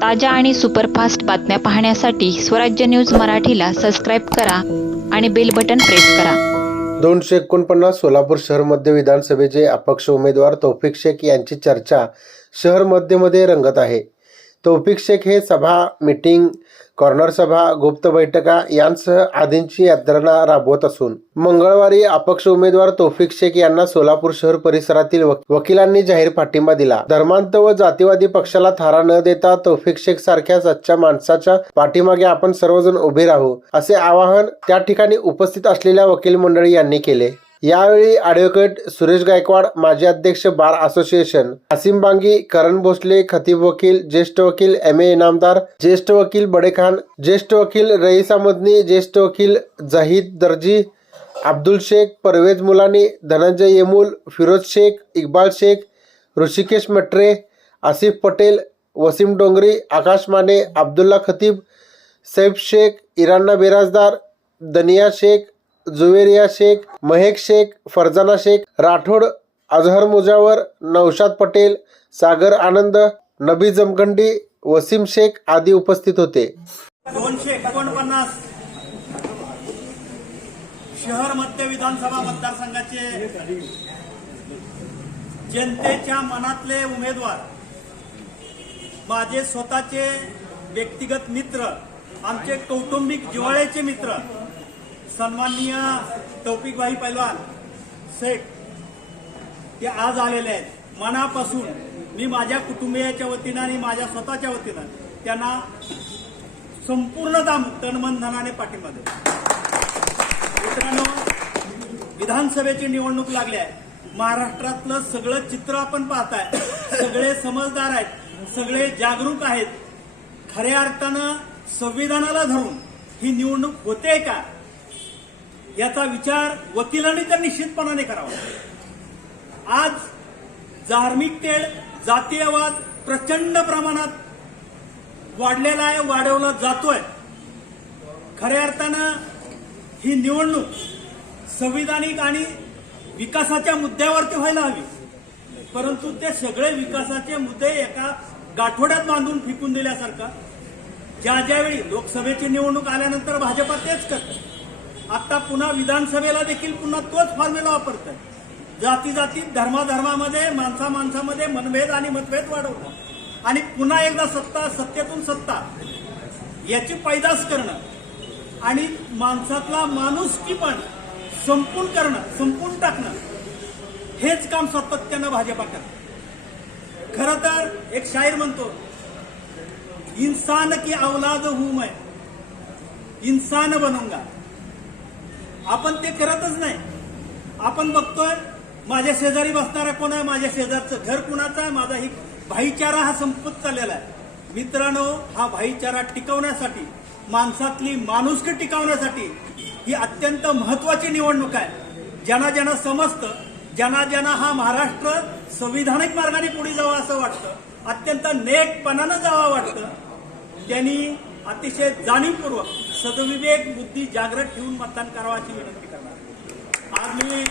ताज्या आणि सुपरफास्ट बातम्या पाहण्यासाठी स्वराज्य न्यूज मराठीला सबस्क्राईब करा आणि बेल बटन प्रेस करा. दोनशे एकोणपन्नास सोलापूर शहर मध्य विधानसभेचे अपक्ष उमेदवार तौफिक शेख यांची चर्चा शहर मध्यमध्ये रंगत आहे. तौफिक शेख हे सभा मीटिंग कॉर्नर सभा गुप्त बैठका यांसह आदींची यंत्रणा राबवत असून मंगळवारी अपक्ष उमेदवार तोफिक शेख यांना सोलापूर शहर परिसरातील वकिलांनी जाहीर पाठिंबा दिला. धर्मांत व जातीवादी पक्षाला थारा न देता तोफिक शेख सारख्या सच्च्या माणसाच्या पाठीमागे आपण सर्वजण उभे राहू असे आवाहन त्या ठिकाणी उपस्थित असलेल्या वकील मंडळी यांनी केले. यावेळी ॲडव्होकेट सुरेश गायकवाड माजी अध्यक्ष बार असोसिएशन आसिम बांगी करण भोसले खतीब वकील ज्येष्ठ वकील एम ए इनामदार ज्येष्ठ वकील बडे खान ज्येष्ठ वकील रईस मदनी ज्येष्ठ वकील जाहीद दर्जी अब्दुल शेख परवेज मुलानी धनंजय येमूल फिरोज शेख इक्बाल शेख ऋषिकेश मट्रे आसिफ पटेल वसीम डोंगरी आकाश माने अब्दुल्ला खतीब सैफ शेख इरान्ना बिराजदार दनिया शेख जुवेरिया शेख महेक शेख फरजाना शेख राठोड अजहर मुजावर नौशाद पटेल सागर आनंद नबी जमखंडी वसीम शेख आदी उपस्थित होते. दोनशे एकोणपन्नास शहर मध्य विधानसभा मतदारसंघाचे जनतेच्या मनातले उमेदवार माझे स्वतःचे व्यक्तिगत मित्र आमचे कौटुंबिक जिव्हाळ्याचे मित्र सन्माननीय तौफिकभाई पैलवान शेख ते आज आलेले आहेत. मनापासून मी माझ्या कुटुंबियाच्या वतीनं आणि माझ्या स्वतःच्या वतीनं त्यांना संपूर्ण दाम तनमन धनाने पाठिंबा देतो. मित्रांनो विधानसभेची निवडणूक लागली आहे. महाराष्ट्रातलं सगळं चित्र आपण पाहताय. सगळे समजदार आहेत. सगळे जागरूक आहेत. खऱ्या अर्थानं संविधानाला धरून ही निवडणूक होते का? याचा विचार वकिलांनी तर निश्चितपणाने करावा. आज धार्मिक तेढ जातीयवाद प्रचंड प्रमाणात वाढलेला आहे वाढवला जातोय. खऱ्या अर्थानं ही निवडणूक संविधानिक आणि विकासाच्या मुद्द्यावरती व्हायला हवी. परंतु ते सगळे विकासाचे मुद्दे एका गाठोड्यात बांधून फिकून दिल्यासारखं. ज्या ज्यावेळी लोकसभेची निवडणूक आल्यानंतर भाजपा तेच करतं. आता पुन्हा विधानसभेला देखील पुन्हा तोच फॉर्म्युला वापरत आहे जाती जातीत धर्माधर्मामध्ये माणसा माणसामध्ये मनभेद आणि मतभेद वाढवणं आणि पुन्हा एकदा सत्ता सत्तेतून सत्ता याची पैदास करणं आणि माणसातला माणुसकी पण संपून करणं संपून टाकणं हेच काम सातत्यानं भाजपा करत. खर तर एक शाहीर म्हणतो इन्सान की औलाद हूं मैं इन्सान बनूंगा. आपण ते करतच नाही. आपण बघतोय माझ्या शेजारी बसणारा कोण आहे? माझ्या शेजारचं घर कुणाचं आहे? माझा ही भाईचारा हा संपत चाललेला आहे. मित्रांनो हा भाईचारा टिकवण्यासाठी माणसातली माणुसकी टिकवण्यासाठी ही अत्यंत महत्वाची निवडणूक आहे. ज्यांना ज्यांना समजतं ज्यांना ज्यांना हा महाराष्ट्र संविधानिक मार्गाने पुढे जावं असं वाटतं अत्यंत नेटपणानं जावं वाटतं त्यांनी अतिशय जाणीवपूर्वक सदविवेक बुद्धी जागृत ठेवून मतदान करावाची विनंती करणार. आज मी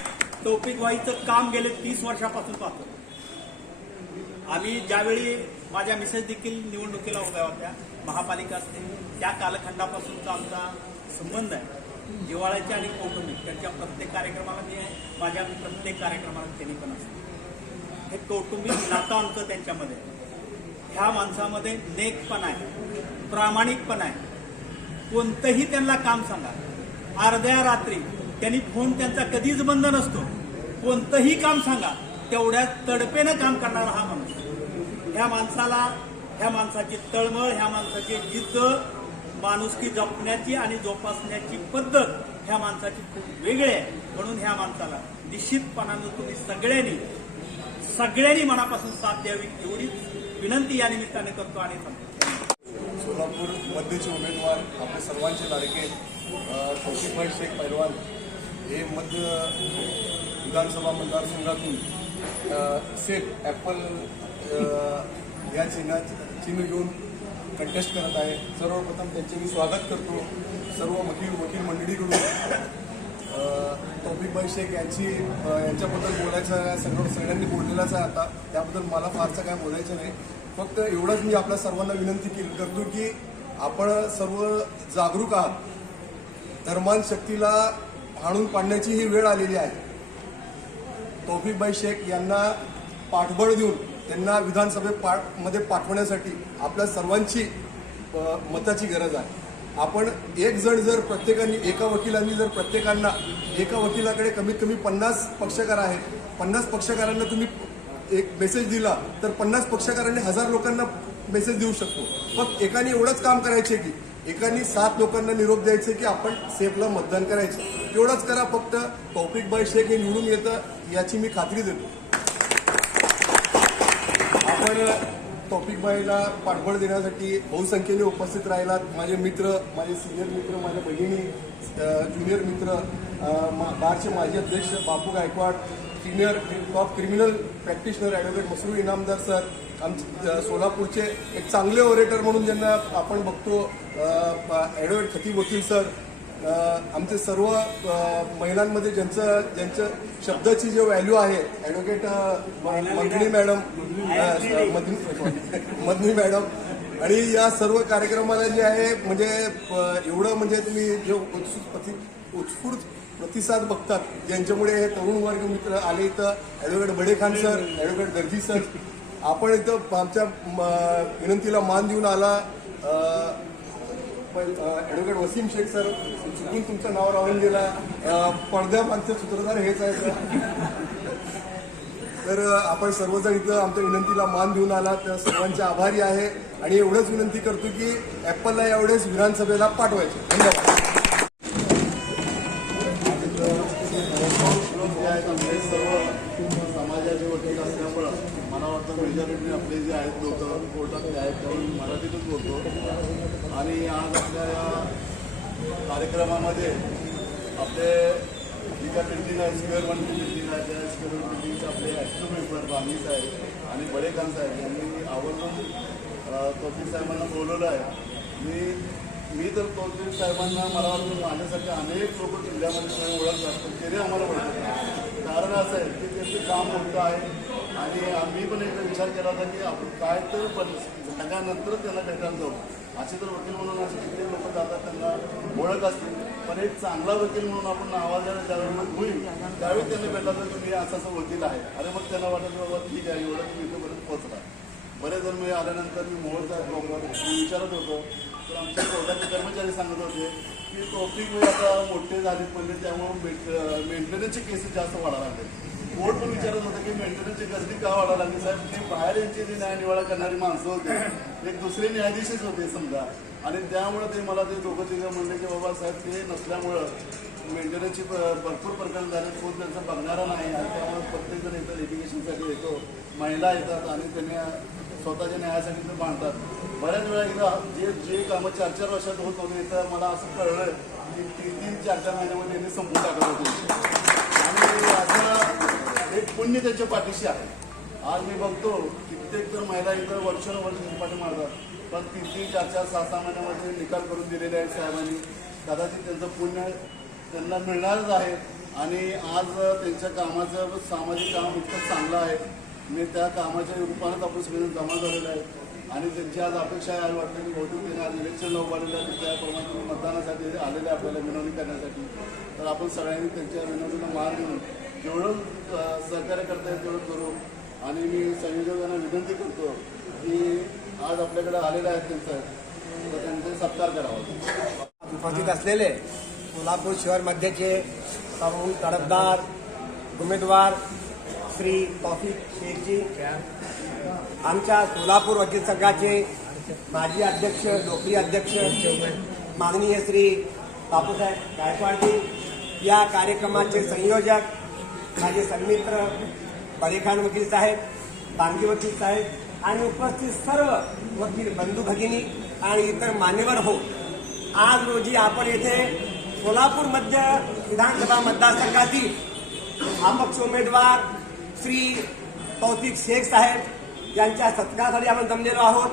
तौफिक भाईचं काम गेले तीस वर्षापासून पाहतो. आम्ही ज्यावेळी माझ्या मिसेस देखील निवडणुकीला उभ्या होत्या महापालिका असते त्या कालखंडापासूनचा आमचा संबंध आहे. जिव्हाळ्याचे आणि कौटुंबिक त्यांच्या प्रत्येक कार्यक्रमाला मी आहे माझ्या प्रत्येक कार्यक्रमाला त्यांनी पण असते. हे कौटुंबिक नातं आमचं त्यांच्यामध्ये ह्या माणसामध्ये नेक पण आहे प्रामाणिक पण आहे. कोणतंही त्यांना काम सांगा. अर्ध्या रात्री त्यांनी फोन त्यांचा कधीच बंद नसतो. कोणतंही काम सांगा तेवढ्या तडपेनं काम करणारा हा माणूस. ह्या माणसाला ह्या माणसाची तळमळ ह्या माणसाची जिद्द माणुसकी जपण्याची आणि जोपासण्याची पद्धत ह्या माणसाची खूप वेगळी आहे. म्हणून ह्या माणसाला निश्चितपणानं तुम्ही सगळ्यांनी सगळ्यांनी मनापासून साथ द्यावी एवढीच विनंती या निमित्ताने करतो आणि सांगतो सोलापूर मध्यचे उमेदवार आपले सर्वांचे लाडके अ, भाई शेख पैलवान हे मध्य विधानसभा मतदारसंघातून अ, सेट ॲपल या चिन्हा चिन्ह घेऊन कंटेस्ट करत आहे सर्वप्रथम त्यांचे मी स्वागत करतो सर्व वकील वकील मंडळीकडून. तौफिकभाई शेख यांची यांच्याबद्दल बोलायचं आहे सगळं सगळ्यांनी बोललेलाच आहे आता. त्याबद्दल मला फारसं काय बोलायचं नाही. फक्त एवढंच मी आपल्या सर्वांना विनंती केली करतो की आपण सर्व जागरूक आहात. धर्मान शक्तीला हाणून पाडण्याची ही वेळ आलेली आहे. तौफिकबाई शेख यांना पाठबळ देऊन त्यांना विधानसभे पा मध्ये पाठवण्यासाठी आपल्या सर्वांची मताची गरज आहे. आपण एक जण जर प्रत्येकाने एका वकिलांनी जर प्रत्येकांना एका वकिलाकडे कमीत कमी पन्नास पक्षकार आहेत पन्नास पक्षकारांना तुम्ही एक मेसेज दिला तर पन्नास पक्षकारांनी हजार लोकांना मेसेज देऊ शकतो. मग एकाने एवढंच काम करायचे की एकाने सात लोकांना निरोप द्यायचे की आपण सेफला मतदान करायचे. तेवढंच करा फक्त तौफिकबाई शेख हे निवडून येतं याची मी खात्री देतो. आपण तौफिकबाईला पाठबळ देण्यासाठी बहुसंख्येने उपस्थित राहिलात. माझे मित्र माझे सिनियर मित्र माझ्या बहिणी ज्युनियर मित्र मा- बारचे माजी अध्यक्ष Bapu Gaikwad senior top criminal practitioner advocate Masru Inamdar sir आमचे सोलापूरचे एक चांगले ओरेटर म्हणून ज्यांना आपण बघतो ॲडव्होकेट खतीब वकील सर आमचे सर्व महिलांमध्ये ज्यांचं ज्यांचं शब्दाची जे व्हॅल्यू आहे advocate Madhni madam Madhni Madni Madni madam आणि या सर्व कार्यक्रमाला जे आहे म्हणजे एवढं म्हणजे तुम्ही जे उत्सुक उत्स्फूर्त प्रतिसाद बघतात. ज्यांच्यामुळे हे तरुण वर्ग मित्र आले इथं advocate Badekhan sir advocate Darji sir. आपण इथं आमच्या विनंतीला मान देऊन आला. पण ॲडव्होकेट वसीम शेख सर चुकून तुमचं नाव राहून गेला. पडद्या मागचे सूत्रधार हेच आहे तर आपण सर्वजण इथं आमच्या विनंतीला मान देऊन आला. तर सर्वांचे आभारी आहे. आणि एवढंच विनंती करतो की ॲपलला यावेळेस विधानसभेला पाठवायचे. धन्यवाद. आहेत आपले सर्व समाजाचे वकील असल्यामुळं मला वाटतं मेजॉरिटी आपले जे आहेत लोक कोर्टात जे आहेत त्यामुळे मराठीतच बोलतो. आणि आज आपल्या या कार्यक्रमामध्ये आपले जी काय बिल्डिंग आहे स्क्वेअर वन बिल्डिंग आहे त्या स्क्वेअर वन बिल्डिंगचे आपले ॲक्टिव्ह मेंबर बांगी साहेब आणि बडेखान साहेब यांनी आवर्जून तोफीक साहेबांना बोलवलं आहे. मी मी तर तोफीक साहेबांना मला वाटतं माझ्यासारखे अनेक लोक जिल्ह्यामध्ये ओळखतात पण त्याने आम्हाला ओळखतात कारण असं आहे की त्यांचं काम मोठं आहे. आणि आम्ही पण एकदा विचार केला होता की आपण काय तर पण झाल्यानंतरच त्यांना भेटायला जाऊ. असे तर वकील म्हणून असे किती लोक जातात त्यांना ओळख असते. पण एक चांगला वकील म्हणून आपण आवाज ज्यावेळी होईल त्यावेळी त्यांना भेटला तर तुम्ही असं असं वकील आहे. अरे मग त्यांना वाटत बाबा ठीक आहे एवढं तुम्ही इथंपर्यंत पोहोचला. बरेच जण मी आल्यानंतर मी मोहळचा प्रॉब्लेम मी विचारत होतो. तर आमच्या कोर्टाचे कर्मचारी सांगत होते की टॉपिक आता मोठे झाले पहिले त्यामुळे मेंटेनन्सचे केसेस जास्त वाढायला लागले कोर्ट पण विचारत होतं की मेंटेनन्सची गर्दी का वाढायला लागली? साहेब ते बाहेर यांची जी न्यायनिवाडा करणारी माणसं होते एक दुसरे न्यायाधीशच होते समजा. आणि त्यामुळे ते मला ते दोघं तिघं म्हणले की बाबा साहेब ते नसल्यामुळं मेंटेनन्सची भरपूर प्रकरण झाले कोण त्यांचं बघणारा नाही आणि त्यामुळे प्रत्येकजण इथं एज्युकेशनसाठी येतो. महिला येतात आणि त्यांनी स्वतःच्या न्यायासाठी ते मांडतात बऱ्याच वेळा इथं जे जे कामं चार चार वर्षात होत होते तर मला असं कळलं की तीन तीन चार चार महिन्यामध्ये त्यांनी संपून टाकत होते. आणि असं एक पुण्य त्यांच्या पाठीशी आहे. आज मी बघतो कित्येक तर महिला इथं वर्षानुवर्ष पाठी मारतात पण तीन तीन चार चार सहा सहा महिन्यामध्ये निकाल करून दिलेले आहेत साहेबांनी. कदाचित त्यांचं पुण्य त्यांना मिळणारच आहे. आणि आज त्यांच्या कामाचं सामाजिक काम इतकं चांगलं आहे. मी त्या कामाच्या रूपानेच आपण सगळे जमा झालेलं आहे. आणि त्यांची आज अपेक्षा आहे वाटतं की बहुतेक त्यांनी आज इलेक्शन उभारलेलं आहे त्याप्रमाणे मतदानासाठी आलेले आहे आपल्याला विनवणी करण्यासाठी. तर आपण सगळ्यांनी त्यांच्या विनवणीला मान देऊन जेवढं सहकार्य करता येईल तेवढं करू. आणि मी संयोजकांना विनंती करतो की आज आपल्याकडे आलेले आहेत त्यांचं तर त्यांचे सत्कार करावा. उपस्थित असलेले कोल्हापूर शहर मध्यचे तरुण तडफदार उमेदवार श्री तौफिक शेखजी आमच्या सोलापूर वकील संघाचे माजी अध्यक्ष लोकरी अध्यक्ष. माननीय श्री बापूसाहेब गायकवाडजी. या कार्यक्रमाचे संयोजक माझे सन्मित्र बडेखान वकील साहेब बांगी वकील साहेब आणि उपस्थित सर्व वकील बंधू भगिनी आणि इतर मान्यवर हो. आज रोजी आपण येथे सोलापूर मध्य विधानसभा मतदारसंघातील अपक्ष उमेदवार श्री तौफिक शेख साहेब यांच्या सत्कारासाठी आपण जमलेलो आहोत.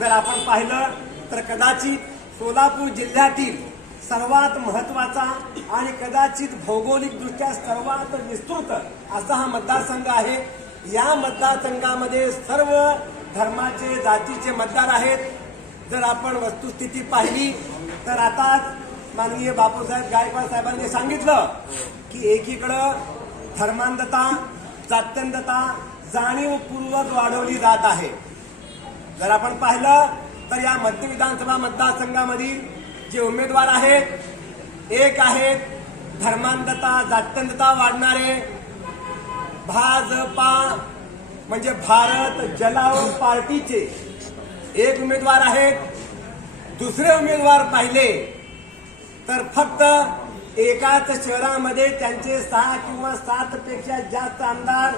जर आपण पाहिलं तर कदाचित सोलापूर जिल्ह्यातील सर्वात महत्त्वाचा आणि कदाचित भौगोलिकदृष्ट्या सर्वात विस्तृत असा हा मतदारसंघ आहे. या मतदारसंघामध्ये सर्व धर्माचे जातीचे मतदार आहेत. जर आपण वस्तुस्थिती पाहिली तर आता माननीय बापूसाहेब गायकवाड साहेबांनी सांगितलं की एकीकडं धर्मांधता जात्यंतता जाणीवपूर्वक वाढवली जात आहे. जर आपण पाहिलं तर या मध्य विधानसभा मतदारसंघामधील जे उमेदवार आहेत एक आहेत धर्मांधता जात्यंतता वाढणारे भाजपा म्हणजे भारत जलाओ पार्टीचे एक उमेदवार आहेत. दुसरे उमेदवार पाहिले तर फक्त एकाच शहरामध्ये त्यांचे सहा किंवा सात पेक्षा जास्त आमदार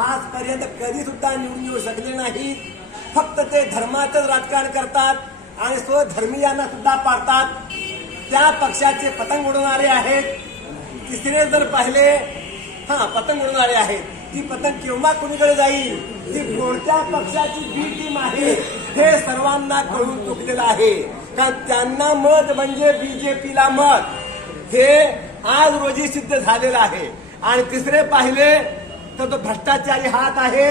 आजपर्यंत कधी सुद्धा निवडून येऊ शकले नाहीत. फक्त ते धर्माचं राजकारण करतात आणि स्वधर्मीयांना सुद्धा पाडतात. त्या पक्षाचे पतंग उडवणारे आहेत. तिसरे जर पाहिले हा पतंग उडवणारे आहेत. ती पतंग केव्हा कुणीकडे जाईल? ती कोणत्या पक्षाची बी टीम आहे? हे सर्वांना कळून चुकलेलं आहे. कारण त्यांना मत म्हणजे बीजेपीला मत. हे आज रोजी सिद्ध झालेलं आहे. आणि तिसरे पाहिले तर तो भ्रष्टाचारी हात आहे.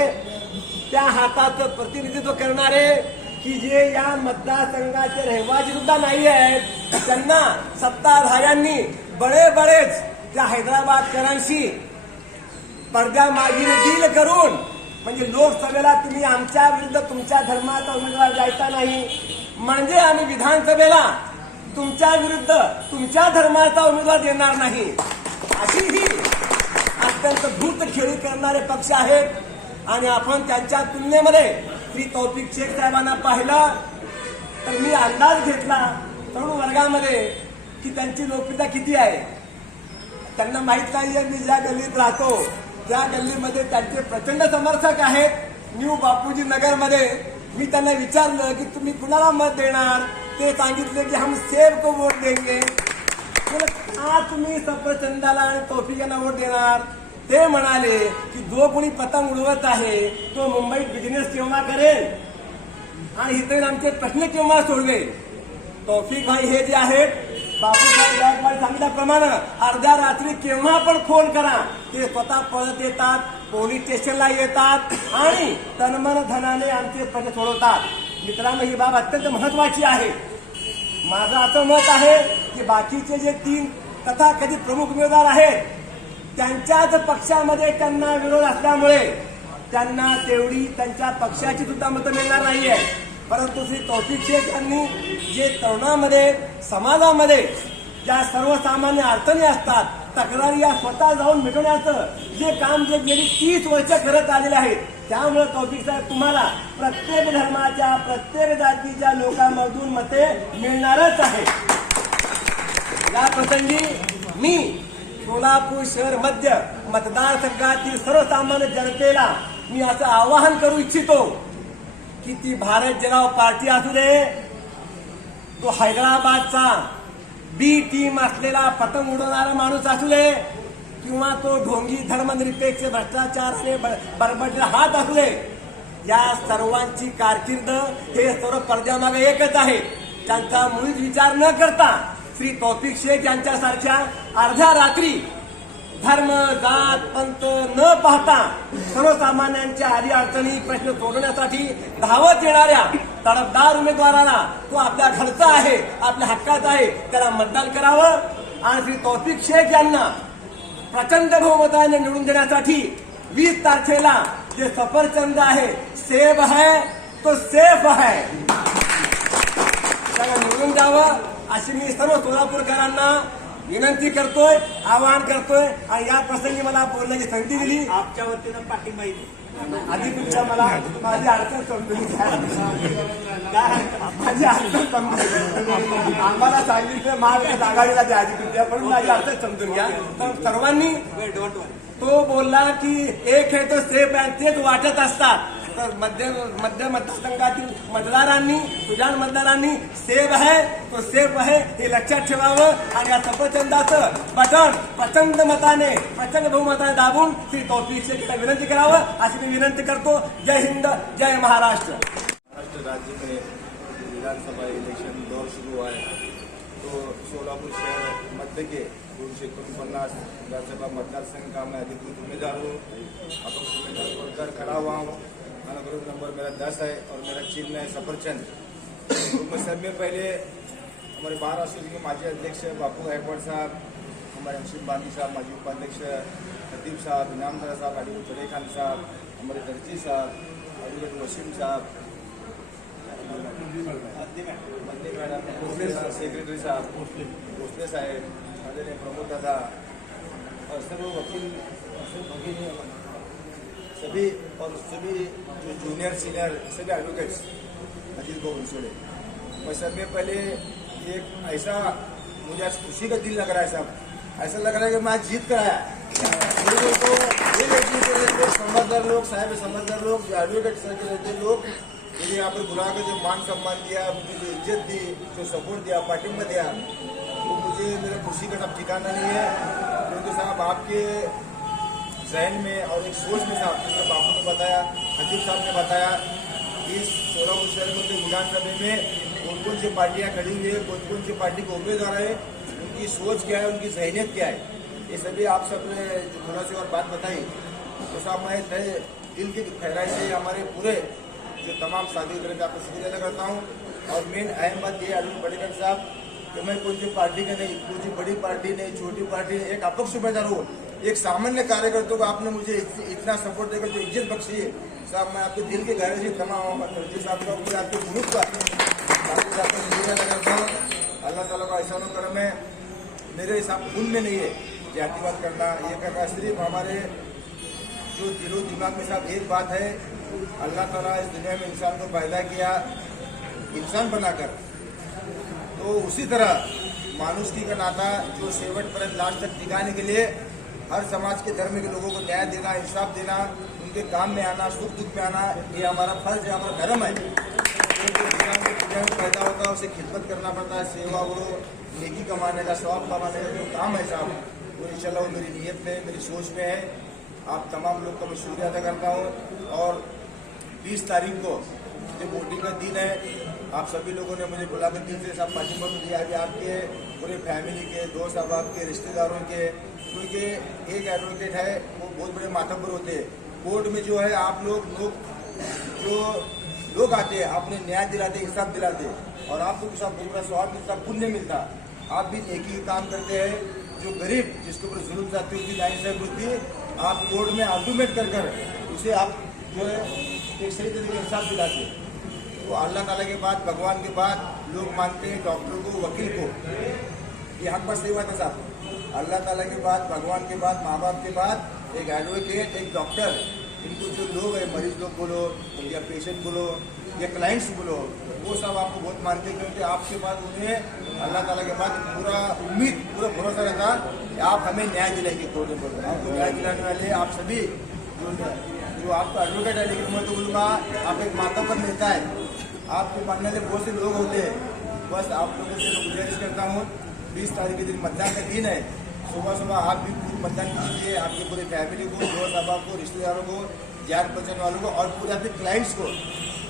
त्या हाताचं प्रतिनिधित्व करणारे की जे या मतदारसंघाचे रहिवासी सुद्धा नाही आहेत त्यांना सत्ताधाऱ्यांनी बडे बडेच त्या हैदराबादकरांशी पडद्यामागील डील करून म्हणजे लोकसभेला तुम्ही आमच्या विरुद्ध तुमच्या धर्माचा उमेदवार द्यायचा नाही. म्हणजे आम्ही विधानसभेला तुमच्या विरुद्ध तुमच्या धर्माचा उमेदवार देणार नाही. अशी ही अत्यंत धूर्त खेळी करणारे पक्ष आहेत. आणि आपण त्यांच्या तुलनेमध्ये श्री तौफिक शेख साहेबांना पाहिलं तर मी अंदाज घेतला तरुण वर्गामध्ये की त्यांची लोकप्रियता किती आहे. त्यांना माहीत नाही आहे मी ज्या गल्लीत राहतो त्या गल्लीमध्ये त्यांचे प्रचंड समर्थक आहेत. न्यू बापूजी नगरमध्ये मी त्यांना विचारलं की तुम्ही कुणाला मत देणार? ते सांगितले की हम सेब को वोट देंगे. म्हणलं, का तुम्ही सफरचंदाला आणि तोफिक वोट देणार. ते म्हणाले की जो कोणी पतंग उडवत आहे तो मुंबईत बिझनेस केव्हा करेल? आणि इथे आमचे प्रश्न केव्हा सोडवे? तौफिक भाई हे जे आहेत बापूसाहेब गायकवाड सांगितल्याप्रमाणे अर्ध्या रात्री केव्हा पण फोन करा. ते स्वतः पळत येतात पोलीस स्टेशनला येतात आणि तन्मन धनाने आमचे प्रश्न सोडवतात. मित्रांनो ही बाब अत्यंत महत्वाची आहे. माझं असं मत आहे की बाकीचे जे तीन तथाकथित प्रमुख उमेदवार आहेत त्यांच्याच पक्षामध्ये त्यांना विरोध असल्यामुळे त्यांना तेवढी त्यांच्या पक्षाची सुद्धा मतं मिळणार नाहीये. परंतु श्री तौफिक शेख यांनी जे तरुणामध्ये समाजामध्ये ज्या सर्वसामान्य अडचणी असतात तक्रारी या स्वतः जाऊन मिटवण्याचं जे काम जे गेली तीस वर्ष करत आलेले आहेत त्यामुळे तौफिक साहेब तुम्हाला प्रत्येक धर्माच्या प्रत्येक जातीच्या लोकांमधून मते मिळणारच आहे या प्रसंगी मी सोलापूर शहर मध्य मतदारसंघातील सर्वसामान्य जनतेला मी असं आवाहन करू इच्छितो की ती भारत जगाव पार्टी असू दे तो हैदराबादचा बी टीम असलेला पतंग उडवणारा माणूस असू दे किंवा तो ढोंगी धर्मनिरपेक्ष भ्रष्टाचार बरबडले बरबडला हात असू या सर्वांची कारकीर्द हे सर्व पडद्यामागे एकच आहे. त्यांचा मुळीच विचार न करता श्री तौफिक शेख यांच्यासारख्या अर्ध्या रात्री धर्म जात पंत न पाहता सर्वसामान्यांच्या आधी अडचणी प्रश्न सोडवण्यासाठी धावत येणाऱ्या तडफदार उमेदवाराला तो आपल्या घरचा आहे आपल्या हक्काचा आहे त्याला मतदान करावं. आणि श्री तौफिक शेख यांना प्रचंड बहुमताने निवडून देण्यासाठी वीस तारखेला जे सफरचंद आहे सेब है तो सेफ है त्याला निवडून द्यावं अशी मी सर्व सोलापूरकरांना विनंती करतोय आवाहन करतोय. आणि या प्रसंगी मला बोलण्याची संधी दिली. आमच्या वतीनं पाठिंबा आधी तुमच्या मला माझी अडचण समजून घ्या. माझी अडचण समजून आम्हाला सांगितलं महाविकास आघाडीला द्या आधी तुमच्या. पण माझी अडचण समजून घ्या. तर सर्वांनी तो बोलला की एक हे तो सेफ आहे तेच वाटत असतात. मध्य मध्य मतदारसंघातील मतदारांनी तुझ्या मतदारांनी सेव आहे तो सेफ आहे हे लक्षात ठेवावं आणि या सफरचंदाचं बटन प्रचंड मताने प्रचंड बहुमताने दाबून श्री तौफिक शेखला विनंती करावं अशी मी विनंती करतो. जय हिंद जय महाराष्ट्र. महाराष्ट्र राज्य में विधानसभा इलेक्शन दौर शुरू हुआ है तो सोलापुर शहर मध्य के दोनशे एकोणपन्नास विधानसभा मतदारसंघ का मैं अधिकृत उम्मीदवार हूँ. हो. अपक्ष उम्मीदवार बनकर खड़ा हुआ हूँ खाना ग्रुप नंबर मेरा दस है और मेरा चिन्ह है सफरचंद। तो मैं सब में पहले हमारे महाराष्ट्र के माजी अध्यक्ष बापू गायकवाड़ साहब हमारे हर्षित बानी साहब माजी उपाध्यक्ष खतीब साहब इनामदार साहब अली चले खान साहब हमारे दर्जी साहब अलीगढ़ वसीम साहब। मंदी मैडम सेक्रेटरी साहब भोसले साहेब आदरणीय प्रमोद दादा और सर्व वकील भगिनी सभी और सभी जो जूनियर सीनियर सभी एडवोकेट्स अजीत गोविंद सोले मैं सब में पहले एक ऐसा, मुझे आज खुशी का दिल लग रहा है साहब ऐसा लग रहा है कि मैं जीत कर आया। लोग समझदार लोग, साहब समझदार लोग, जो एडवोकेट सर के रहते लोग। मुझे यहाँ पर बुला के जो मान सम्मान दिया, मुझे जो इज़्ज़त दी, जो सपोर्ट दिया पार्टिंबा दिया तो मुझे मेरा खुशी का सब ठिकाना नहीं है। क्योंकि साहब आपके जहन में और एक सोच में साहब जैसे बापू ने बताया खतीब साहब ने बताया कि सोलापुर शहर में विधानसभा में कौन कौन सी पार्टियाँ खड़ी हुई है कौन कौन सी पार्टी के उम्मीदवार है, उनकी सोच क्या है, उनकी जहनीत क्या है? ये सभी आप सबने जो थोड़ा सी और बात बताई तो साहब मैं तय दिल की गहराई से हमारे पूरे जो तमाम साथी करेंगे आपको शुक्रिया अदा करता हूँ। और मेन अहम बात ये अरुण पटेकर साहब, कि मैं कौन सी पार्टी का नहीं, कौन सी बड़ी पार्टी नहीं, छोटी पार्टी नहीं, एक अपक्ष उम्मीदवार हूँ। एक सामान्य कार्यकर्ता को आपने मुझे इतना सपोर्ट देकर जो इज़्ज़त बख्शी है, साहब, मैं आपके दिल के गहरे से तमाम दर्जी साहब का आपके ग्रुप का अल्लाह ताला का ऐसा करम है, मेरे हिसाब खून में नहीं है जातिवाद करना, ये करना सिर्फ़ हमारे जो दिलो दिमाग में साहब एक बात है, अल्लाह ताला इस दुनिया में इंसान को पैदा किया, इंसान बनाकर। तो उसी तरह मानुष की का नाता जो सेवट पर लास्ट तक टिकाने के लिए हर समाज के धर्म के लोगों को न्याय देना, इंसाफ देना, उनके काम में आना, सुख दुख में आना, ये हमारा फ़र्ज़ है, हमारा धर्म है। तो पैदा होता है, उसे खिदमत करना पड़ता है, सेवा वो नेकी कमाने का स्वाब कमाने का जो काम है साहब, वो इंशाल्लाह वो मेरी नीयत में, मेरी सोच में है। आप तमाम लोग का मैं शुक्रिया अदा करता हूँ। और बीस तारीख को जो वोटिंग का दिन है, आप सभी लोगों ने मुझे बुलाकर दिल से सब पार्टी में दिया है, आपके पूरे फैमिली के, दोस्त अहबाब के, रिश्तेदारों के, क्योंकि एक एडवोकेट है, वो बहुत बड़े माथापुर होते हैं। कोर्ट में जो है, आप लोग लोग, जो लोग आते हैं, आपने न्याय दिलाते, हिसाब दिलाते और आपको कुछ पूरा स्वार्थ मिलता पुण्य मिलता। आप भी एक ही काम करते हैं, जो गरीब, जिसके ऊपर जुल्म जाती होती नाइंसाफ होती आप कोर्ट में आर्गूमेंट कर कर, उसे आप जो है, एक सही तरीके से इंसाफ दिलाते तो अल्लाह ताला के बाद, भगवान के बाद लोग मानते हैं, डॉक्टर को, वकील को ये हक पर बात है साहब। अल्लाह ताला के बाद, भगवान के बाद माँ बाप के बाद, एक एडवोकेट एक डॉक्टर इनको जो लोग हैं, मरीज़ लोग बोलो, या पेशेंट बोलो, या क्लाइंट्स बोलो, वो सब आपको बहुत मानते हैं, क्योंकि आपके बाद उन्हें अल्लाह ताला के बाद पूरा उम्मीद, पूरा भरोसा रहता कि आप हमें न्याय दिलाएँगे कोर्ट में आपको न्याय दिलाने वाले आप सभी जो आपका एडवोकेट है, लेकिन मैं तो बोलूँगा, आप एक माता पर मिलता है। आपको मानने वाले बहुत से लोग होते हैं। बस आप लोगों से गुजारिश करता हूँ, बीस तारीख के दिन मतदान का दिन है। सुबह सुबह आप भी पूरी मतदान कीजिए, आपकी पूरी फैमिली को दोस्त अहबाब को, रिश्तेदारों को जान पहचान वालों को और पूरे आपके क्लाइंट्स को।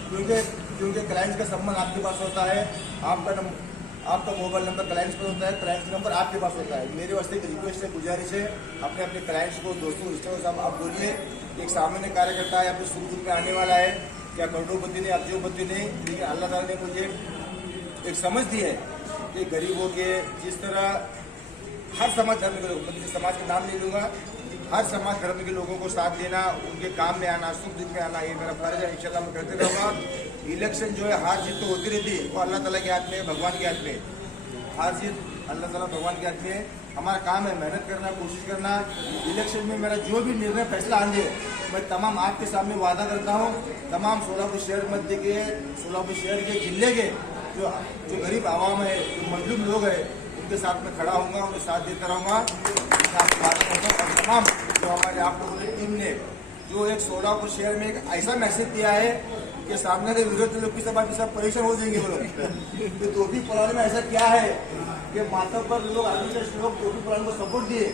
क्योंकि क्योंकि क्लाइंट्स का संबंध आपके पास होता है। आपका नंबर आपका मोबाइल नंबर क्लाइंट्स पर होता है। क्लाइंट्स नंबर आपके पास होता है। मेरे वास्ते एक रिक्वेस्ट है, गुजारिश है। अपने अपने क्लाइंट्स को, दोस्तों, रिश्तेदारों से आप बोलिए एक सामान्य कार्यकर्ता है अपने दुख में आने वाला है। क्या करोड़पति ने अब्जोपति नहीं लेकिन अल्लाह ताला ने मुझे एक समझ दी है कि गरीबों के जिस तरह हर समाज धर्म के लोग मैं किसी समाज के नाम ले लूँगा, हर समाज धर्म के लोगों को साथ देना, उनके काम में आना, सुख दुख में आना, ये मेरा फ़र्ज़ है, इंशाल्लाह मैं करते रहूँगा इलेक्शन जो है, हार जीत तो होती रहती है, वो अल्लाह ताला के हाथ में, भगवान के हाथ में हार जीत अल्लाह ताला भगवान के हाथ में। हमारा काम है मेहनत करना, कोशिश करना इलेक्शन में मेरा जो भी निर्णय, फैसला आने मैं तमाम आपके सामने वादा करता हूँ। तमाम सोलापुर शहर मध्य के, सोलापुर शहर के ज़िले के जो जो गरीब आवाम है, जो मजलूम लोग हैं, उनके साथ में खड़ा हूँ उनके साथ देता रहूँगा। तमाम जो हमारे आप लोगों ने टीम ने जो एक सोलापुर शहर में एक ऐसा मैसेज दिया है कि सामने के विरोधी लोग की सब आप सब परेशान हो जाएँगे वो लोग। तो टोपी पुराने में ऐसा क्या है कि माता पर लोग आदमी से लोग टोपी पुराने को सपोर्ट दिए।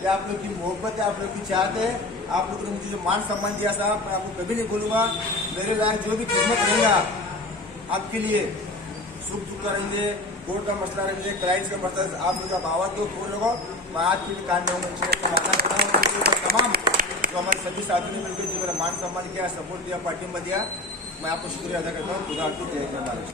कि आप लोग की मोहब्बत है, आप लोग की चाहत है, आप लोगों ने मुझे जो मान सम्मान दिया साहब, मैं आपको कभी नहीं बोलूँगा। मेरे लायक जो भी खिदमत रहेगा, आपके लिए सुख दुख का रहेंगे कोर्ट का मसला रहेंगे, क्लाइंट्स का मसला आप लोग आप आवाज़ दो फ़ोन लगाओ मैं वादा कर रहा हूँ। तमाम तो हमारे सभी साथियों ने मिलकर जो मेरा मान सम्मान किया सपोर्ट दिया पार्टी में दिया। मैं आपको शुक्रिया अदा करता हूँ। खुदा हाफिज़, जय जय